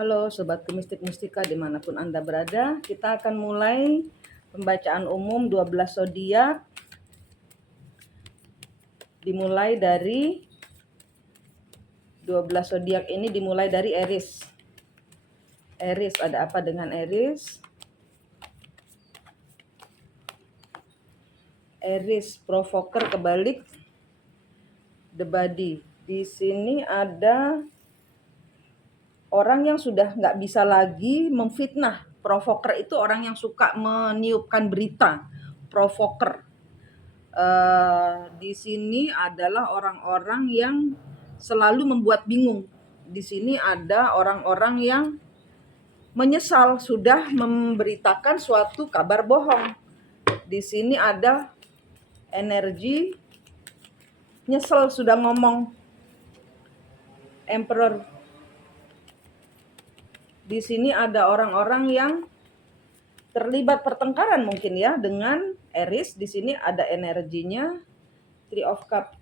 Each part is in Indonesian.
Halo Sobat Mistik Mustika dimanapun Anda berada, kita akan mulai pembacaan umum 12 zodiak. Dimulai dari 12 zodiak ini dimulai dari Aries. Aries, ada apa dengan Aries? Aries, provoker kebalik, the body. Di sini ada orang yang sudah nggak bisa lagi memfitnah. Provoker itu orang yang suka meniupkan berita. Provoker. Di sini adalah orang-orang yang selalu membuat bingung. Di sini ada orang-orang yang menyesal sudah memberitakan suatu kabar bohong. Di sini ada energi nyesel sudah ngomong. Emperor. Di sini ada orang-orang yang terlibat pertengkaran mungkin ya dengan Aries. Di sini ada energinya Three of Cup,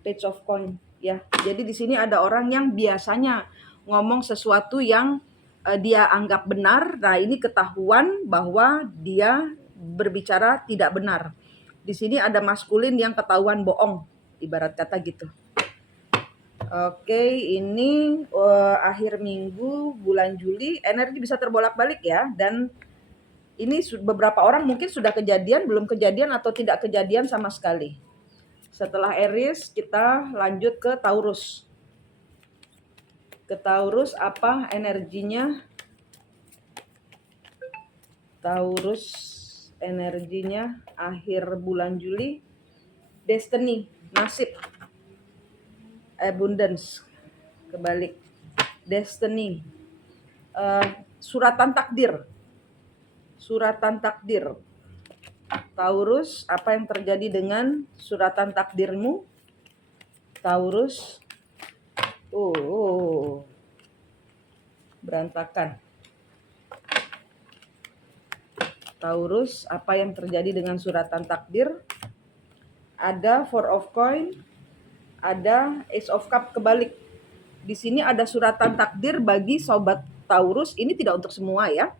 Page of Coin ya. Jadi di sini ada orang yang biasanya ngomong sesuatu yang dia anggap benar. Nah, ini ketahuan bahwa dia berbicara tidak benar. Di sini ada maskulin yang ketahuan bohong, ibarat kata gitu. Oke, ini akhir minggu bulan Juli, energi bisa terbolak-balik ya. Dan ini beberapa orang mungkin sudah kejadian, belum kejadian, atau tidak kejadian sama sekali. Setelah Aries, kita lanjut ke Taurus. Ke Taurus apa energinya? Taurus energinya akhir bulan Juli, destiny, nasib, abundance, kebalik, destiny, suratan takdir. Suratan takdir. Taurus, apa yang terjadi dengan suratan takdirmu? Taurus, berantakan. Taurus, apa yang terjadi dengan suratan takdir? Ada Four of Coin, ada Ace of Cup kebalik. Di sini ada suratan takdir bagi sobat Taurus. Ini tidak untuk semua ya.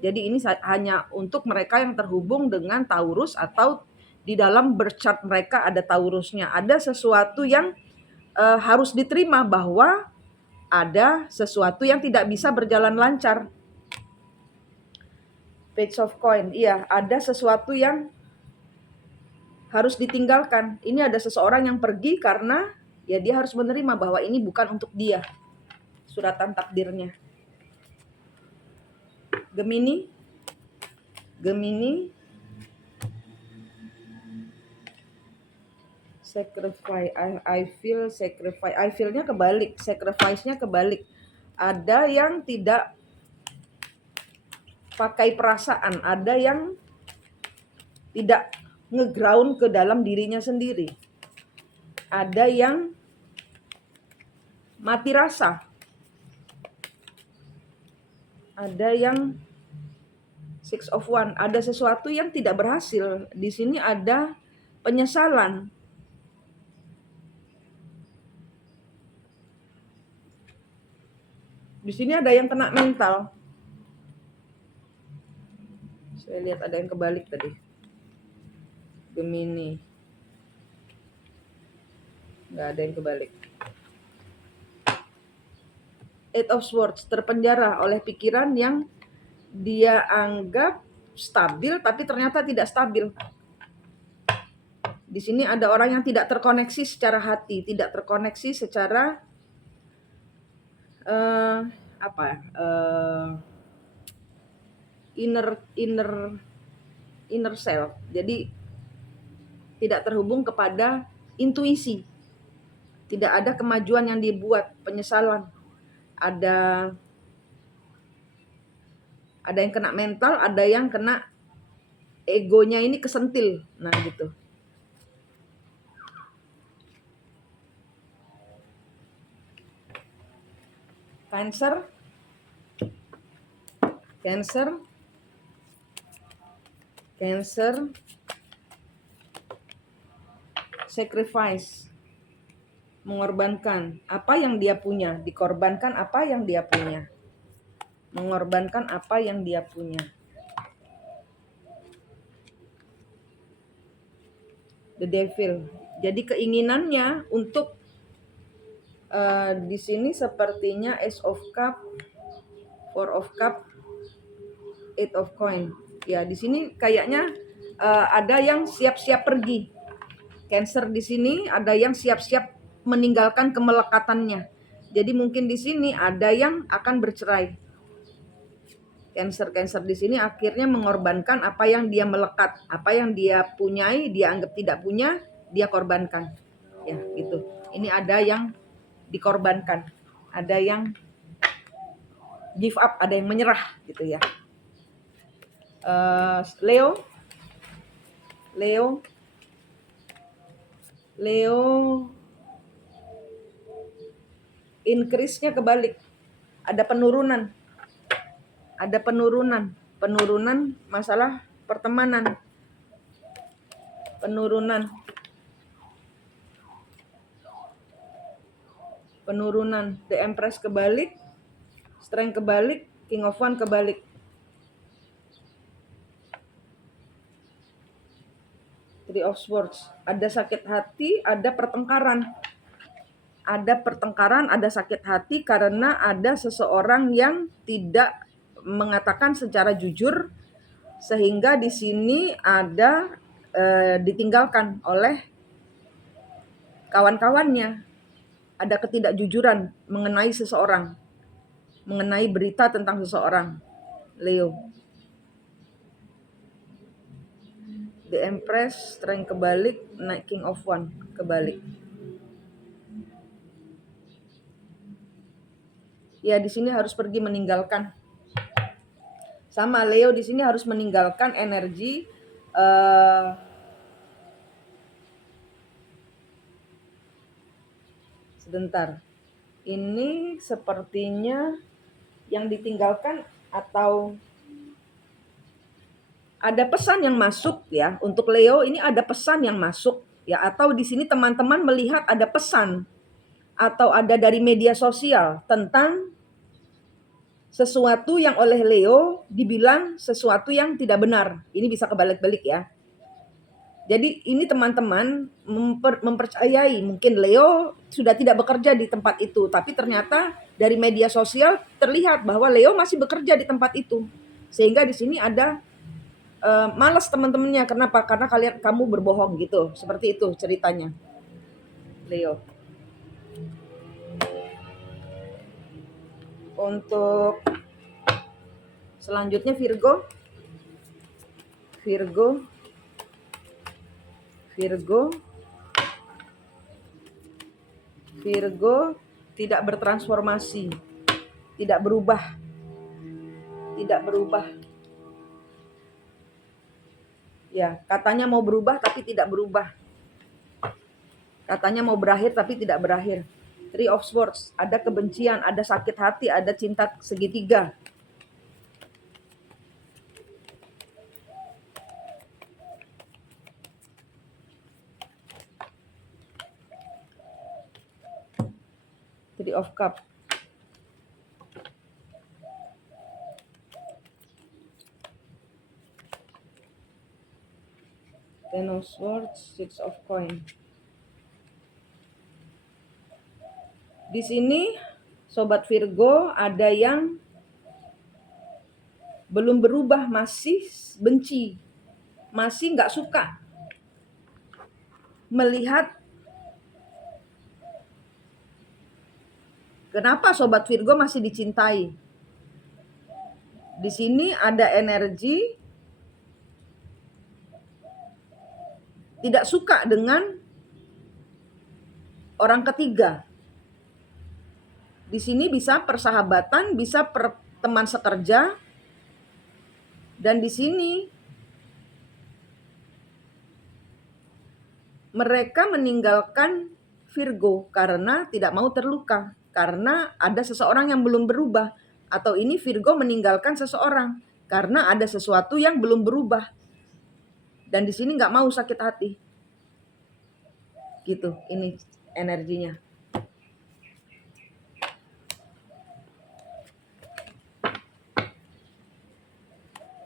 Jadi ini hanya untuk mereka yang terhubung dengan Taurus atau di dalam birth chart mereka ada Taurusnya. Ada sesuatu yang harus diterima, bahwa ada sesuatu yang tidak bisa berjalan lancar. Page of Coin, iya, ada sesuatu yang harus ditinggalkan. Ini ada seseorang yang pergi karena ya dia harus menerima bahwa ini bukan untuk dia. Suratan takdirnya. Gemini. Gemini. Sacrifice. I feel sacrifice. I feel-nya kebalik. Sacrifice-nya kebalik. Ada yang tidak pakai perasaan. Ada yang tidak ngeground ke dalam dirinya sendiri. Ada yang mati rasa. Ada yang Six of Wands. Ada sesuatu yang tidak berhasil. Di sini ada penyesalan. Di sini ada yang kena mental. Saya lihat ada yang kebalik tadi. Gemini. Nggak ada yang kebalik. Eight of Swords. Terpenjara oleh pikiran yang dia anggap stabil tapi ternyata tidak stabil. Di sini ada orang yang tidak terkoneksi secara hati, tidak terkoneksi secara inner self. Jadi tidak terhubung kepada intuisi. Tidak ada kemajuan yang dibuat, penyesalan. Ada yang kena mental, ada yang kena egonya ini kesentil. Nah, gitu. Cancer. Sacrifice. Mengorbankan apa yang dia punya, dikorbankan apa yang dia punya. Mengorbankan apa yang dia punya. The devil. Jadi keinginannya untuk di sini sepertinya Ace of Cup, Four of Cup, Eight of Coin. Ya, di sini kayaknya ada yang siap-siap pergi. Cancer di sini ada yang siap-siap meninggalkan kemelekatannya. Jadi mungkin di sini ada yang akan bercerai. Cancer di sini akhirnya mengorbankan apa yang dia melekat, apa yang dia punyai, dia anggap tidak punya, dia korbankan. Ya, gitu. Ini ada yang dikorbankan, ada yang give up, ada yang menyerah gitu ya. Leo increase-nya kebalik. Ada penurunan. Penurunan masalah pertemanan. Penurunan. The Empress kebalik, Strength kebalik, King of Wands kebalik. Three of Swords. Ada sakit hati, ada pertengkaran. Ada sakit hati karena ada seseorang yang tidak mengatakan secara jujur, sehingga di sini ada ditinggalkan oleh kawan-kawannya. Ada ketidakjujuran mengenai seseorang, mengenai berita tentang seseorang. Leo. The Empress, Strength kebalik, Knight King of Wands kebalik. Ya, di sini harus pergi meninggalkan. Sama Leo di sini harus meninggalkan energi sebentar. Ini sepertinya yang ditinggalkan atau ada pesan yang masuk ya. Untuk Leo ini ada pesan yang masuk ya, atau di sini teman-teman melihat ada pesan atau ada dari media sosial tentang sesuatu yang oleh Leo dibilang sesuatu yang tidak benar. Ini bisa kebalik-balik ya. Jadi ini teman-teman mempercayai mungkin Leo sudah tidak bekerja di tempat itu, tapi ternyata dari media sosial terlihat bahwa Leo masih bekerja di tempat itu. Sehingga di sini ada malas teman-temannya. Kenapa? Karena kamu berbohong gitu. Seperti itu ceritanya. Leo. Untuk selanjutnya Virgo tidak bertransformasi, tidak berubah. Ya, katanya mau berubah tapi tidak berubah. Katanya mau berakhir tapi tidak berakhir. Three of Swords, ada kebencian, ada sakit hati, ada cinta segitiga. Three of Cups. Ten of Swords, Six of Coin. Di sini Sobat Virgo ada yang belum berubah, masih benci, masih nggak suka melihat. Kenapa Sobat Virgo masih dicintai? Di sini ada energi tidak suka dengan orang ketiga. Di sini bisa persahabatan, bisa teman sekerja, dan di sini mereka meninggalkan Virgo karena tidak mau terluka, karena ada seseorang yang belum berubah, atau ini Virgo meninggalkan seseorang karena ada sesuatu yang belum berubah, dan di sini nggak mau sakit hati, gitu. Ini energinya.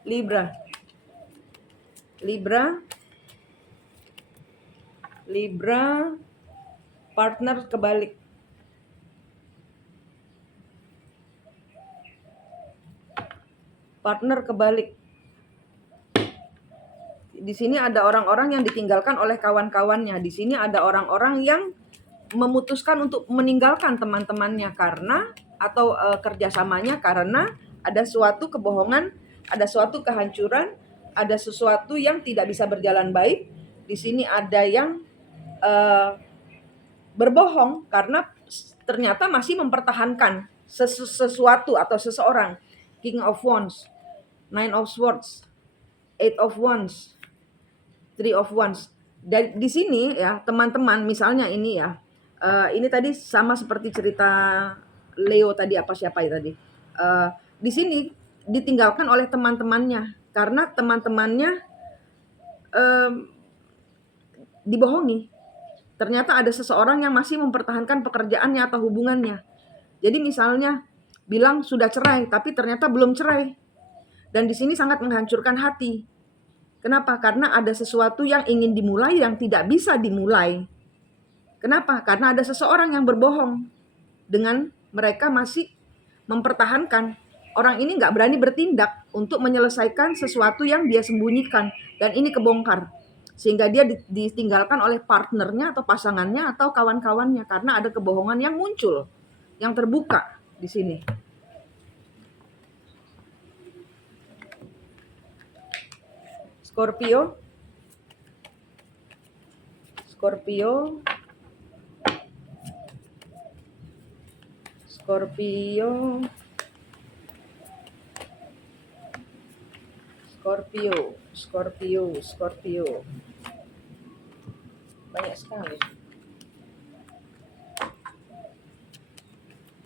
Libra. Libra. Libra, partner kebalik. Partner kebalik. Di sini ada orang-orang yang ditinggalkan oleh kawan-kawannya. Di sini ada orang-orang yang memutuskan untuk meninggalkan teman-temannya karena atau kerjasamanya karena ada suatu kebohongan, ada suatu kehancuran, ada sesuatu yang tidak bisa berjalan baik. Di sini ada yang berbohong karena ternyata masih mempertahankan sesuatu atau seseorang. King of Wands, Nine of Swords, Eight of Wands, Three of Wands. Dan di sini ya teman-teman, misalnya ini ya, ini tadi sama seperti cerita Leo tadi, apa siapa ya tadi. Di sini ditinggalkan oleh teman-temannya karena teman-temannya dibohongi. Ternyata ada seseorang yang masih mempertahankan pekerjaannya atau hubungannya. Jadi misalnya bilang sudah cerai, tapi ternyata belum cerai. Dan di sini sangat menghancurkan hati. Kenapa? Karena ada sesuatu yang ingin dimulai yang tidak bisa dimulai. Kenapa? Karena ada seseorang yang berbohong. Dengan mereka masih mempertahankan. Orang ini nggak berani bertindak untuk menyelesaikan sesuatu yang dia sembunyikan. Dan ini kebongkar. Sehingga dia ditinggalkan oleh partnernya atau pasangannya atau kawan-kawannya karena ada kebohongan yang muncul, yang terbuka di sini. Scorpio, Scorpio, Scorpio, Scorpio, Scorpio, Scorpio. Banyak sekali.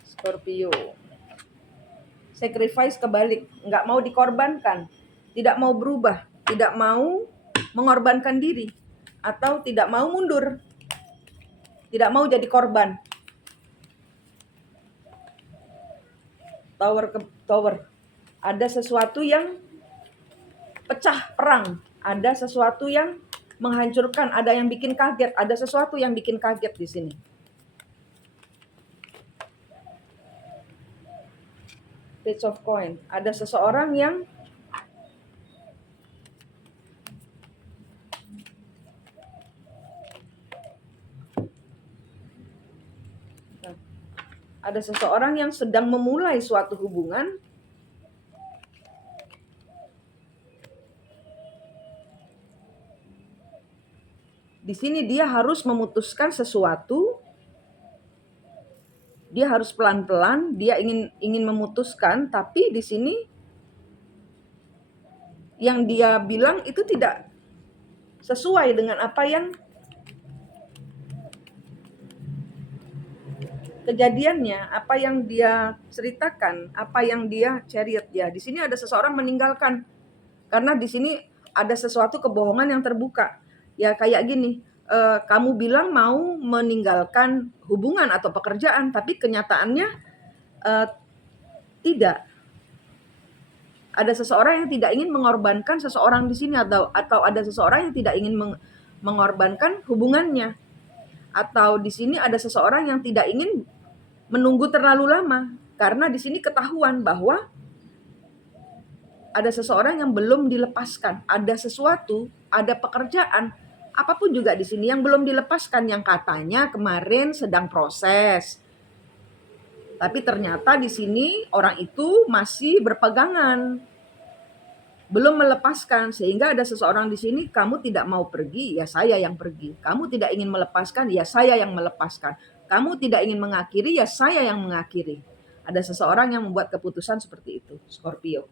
Scorpio. Sacrifice kebalik, nggak mau dikorbankan, tidak mau berubah, tidak mau mengorbankan diri, atau tidak mau mundur, tidak mau jadi korban. Tower. Ada sesuatu yang pecah perang, ada sesuatu yang menghancurkan, ada yang bikin kaget, ada sesuatu yang bikin kaget di sini. Page of Coin, ada seseorang yang sedang memulai suatu hubungan. Di sini dia harus memutuskan sesuatu. Dia harus pelan-pelan, dia ingin memutuskan, tapi di sini yang dia bilang itu tidak sesuai dengan apa yang kejadiannya, apa yang dia ceritakan, apa yang dia chariot ya. Di sini ada seseorang meninggalkan karena di sini ada sesuatu kebohongan yang terbuka. Ya kayak gini, kamu bilang mau meninggalkan hubungan atau pekerjaan, tapi kenyataannya tidak. Ada seseorang yang tidak ingin mengorbankan seseorang di sini, atau ada seseorang yang tidak ingin mengorbankan hubungannya. Atau di sini ada seseorang yang tidak ingin menunggu terlalu lama karena di sini ketahuan bahwa ada seseorang yang belum dilepaskan, ada sesuatu, ada pekerjaan, apapun juga di sini yang belum dilepaskan, yang katanya kemarin sedang proses. Tapi ternyata di sini orang itu masih berpegangan, belum melepaskan, sehingga ada seseorang di sini, kamu tidak mau pergi, ya saya yang pergi. Kamu tidak ingin melepaskan, ya saya yang melepaskan. Kamu tidak ingin mengakhiri, ya saya yang mengakhiri. Ada seseorang yang membuat keputusan seperti itu, Scorpio.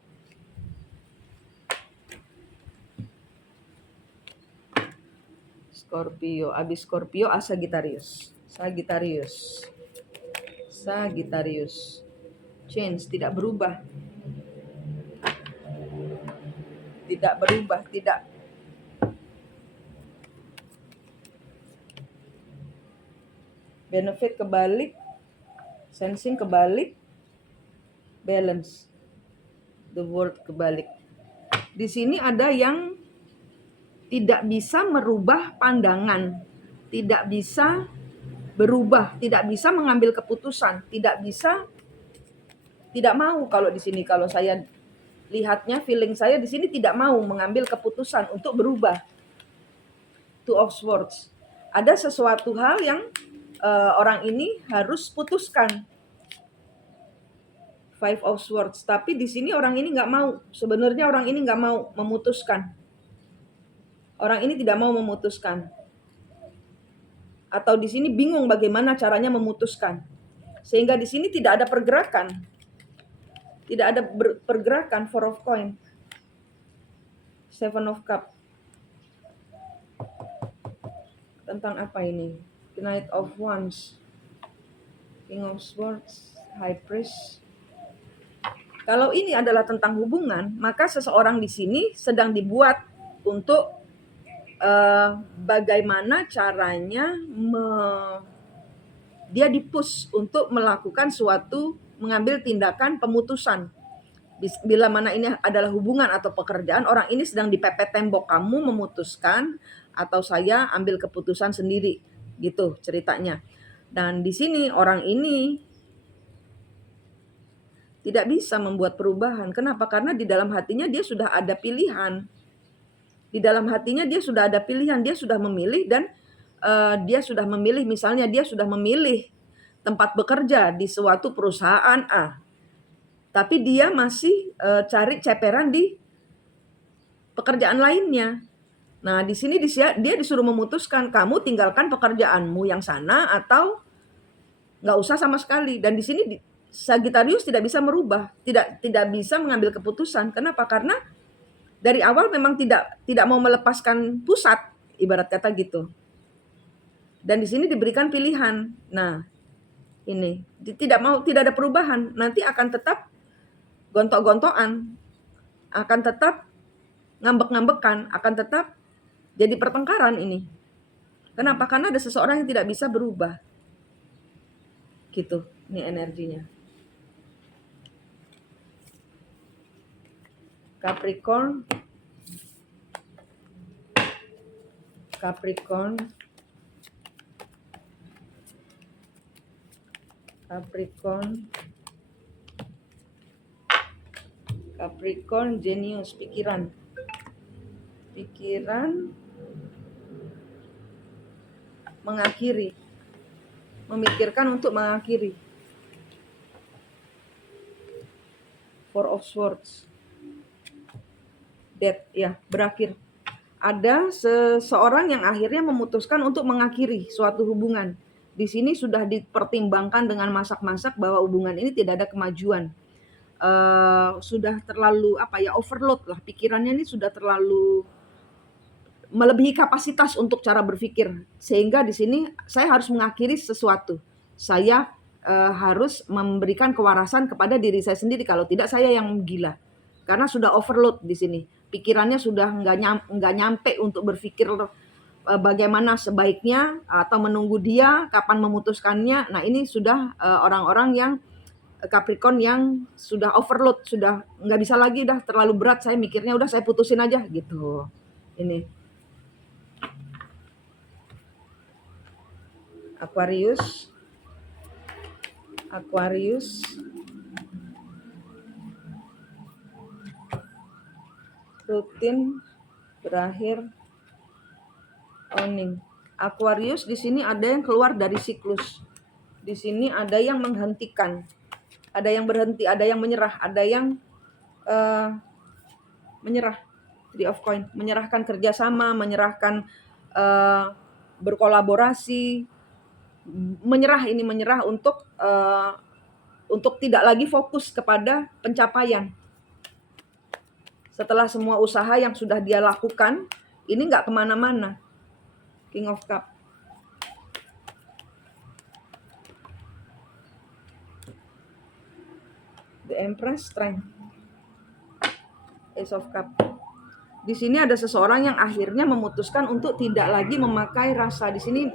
Scorpio, abis Scorpio, Sagittarius. Change, tidak berubah. Benefit kebalik, sensing kebalik, balance, the world kebalik. Di sini ada yang tidak bisa merubah pandangan, tidak bisa berubah, tidak bisa mengambil keputusan, tidak bisa, tidak mau. Kalau di sini, kalau saya lihatnya, feeling saya di sini tidak mau mengambil keputusan untuk berubah. Two of Swords. Ada sesuatu hal yang orang ini harus putuskan. Five of Swords. Tapi di sini orang ini nggak mau. Sebenarnya orang ini nggak mau memutuskan. Orang ini tidak mau memutuskan. Atau di sini bingung bagaimana caranya memutuskan. Sehingga di sini tidak ada pergerakan. Tidak ada pergerakan. Four of Coin. Seven of Cup. Tentang apa ini? Knight of Wands. King of Swords. High Priest. Kalau ini adalah tentang hubungan, maka seseorang di sini sedang dibuat untuk bagaimana caranya dia di-push untuk melakukan suatu, mengambil tindakan pemutusan. Bila mana ini adalah hubungan atau pekerjaan, orang ini sedang dipepet tembok, kamu memutuskan atau saya ambil keputusan sendiri, gitu ceritanya. Dan di sini orang ini tidak bisa membuat perubahan. Kenapa? Karena di dalam hatinya dia sudah ada pilihan. Di dalam hatinya dia sudah ada pilihan, dia sudah memilih dan dia sudah memilih, misalnya dia sudah memilih tempat bekerja di suatu perusahaan A. Tapi dia masih cari ceperan di pekerjaan lainnya. Nah, di sini dia disuruh memutuskan, kamu tinggalkan pekerjaanmu yang sana atau nggak usah sama sekali. Dan di sini Sagittarius tidak bisa merubah, tidak bisa mengambil keputusan. Kenapa? Karena dari awal memang tidak mau melepaskan pusat, ibarat kata gitu. Dan di sini diberikan pilihan. Nah, ini tidak ada perubahan. Nanti akan tetap gontok-gontokan, akan tetap ngambek-ngambekan, akan tetap jadi pertengkaran ini. Kenapa? Karena ada seseorang yang tidak bisa berubah. Gitu, ini energinya. Capricorn, Genius, pikiran mengakhiri, memikirkan untuk mengakhiri. Four of Swords. Death, ya, berakhir. Ada seseorang yang akhirnya memutuskan untuk mengakhiri suatu hubungan. Di sini sudah dipertimbangkan dengan masak-masak bahwa hubungan ini tidak ada kemajuan. Sudah terlalu overload lah, pikirannya ini sudah terlalu melebihi kapasitas untuk cara berpikir, sehingga di sini saya harus mengakhiri sesuatu. Saya harus memberikan kewarasan kepada diri saya sendiri, kalau tidak saya yang gila. Karena sudah overload di sini. Pikirannya sudah nggak nyampe untuk berpikir bagaimana sebaiknya atau menunggu dia kapan memutuskannya. Nah, ini sudah orang-orang yang Capricorn yang sudah overload, sudah nggak bisa lagi, udah terlalu berat saya mikirnya, udah saya putusin aja gitu. Ini Aquarius, rutin berakhir owning. Aquarius di sini ada yang keluar dari siklus. Di sini ada yang menghentikan, ada yang berhenti, ada yang menyerah, ada yang menyerah. Three of Coin, menyerahkan kerjasama, menyerahkan berkolaborasi, menyerah untuk tidak lagi fokus kepada pencapaian. Setelah semua usaha yang sudah dia lakukan, ini nggak kemana-mana. King of Cup. The Empress, Strength. Ace of Cup. Di sini ada seseorang yang akhirnya memutuskan untuk tidak lagi memakai rasa. Di sini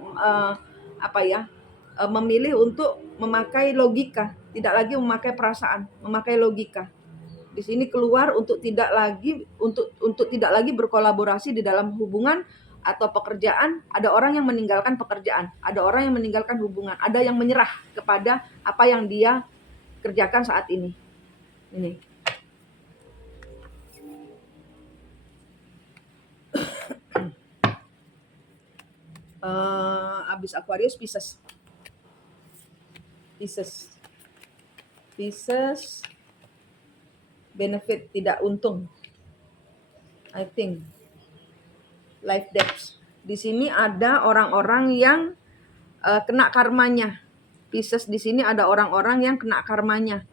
memilih untuk memakai logika, tidak lagi memakai perasaan, memakai logika. Di sini keluar untuk tidak lagi berkolaborasi di dalam hubungan atau pekerjaan. Ada orang yang meninggalkan pekerjaan, ada orang yang meninggalkan hubungan, ada yang menyerah kepada apa yang dia kerjakan saat ini. Ini. Abis Aquarius, Pisces. Benefit, tidak untung. I think life debts. Di sini ada orang-orang yang kena karmanya. Pisces di sini ada orang-orang yang kena karmanya.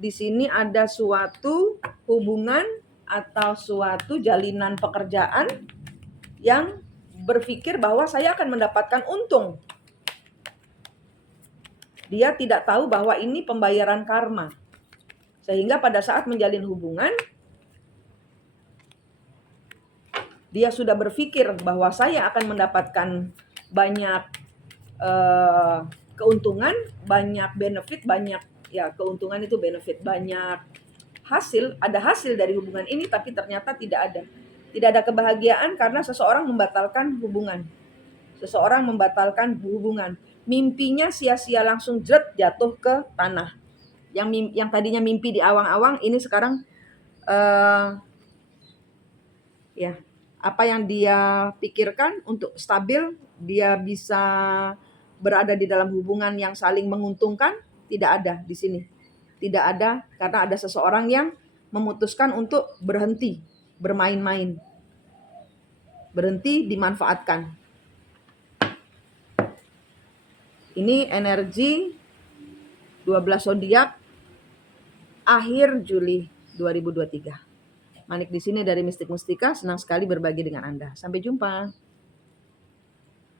Di sini ada suatu hubungan atau suatu jalinan pekerjaan yang berpikir bahwa saya akan mendapatkan untung. Dia tidak tahu bahwa ini pembayaran karma. Sehingga pada saat menjalin hubungan, dia sudah berpikir bahwa saya akan mendapatkan banyak keuntungan, banyak benefit, banyak ya keuntungan itu benefit, banyak hasil, ada hasil dari hubungan ini, tapi ternyata tidak ada. Tidak ada kebahagiaan karena seseorang membatalkan hubungan. Seseorang membatalkan hubungan. Mimpinya sia-sia, langsung jatuh ke tanah. Yang tadinya mimpi di awang-awang, ini sekarang ya apa yang dia pikirkan untuk stabil, dia bisa berada di dalam hubungan yang saling menguntungkan, tidak ada di sini. Tidak ada, karena ada seseorang yang memutuskan untuk berhenti bermain-main. Berhenti dimanfaatkan. Ini energi 12 zodiak akhir Juli 2023. Manik di sini dari Mistik Mustika, senang sekali berbagi dengan Anda. Sampai jumpa.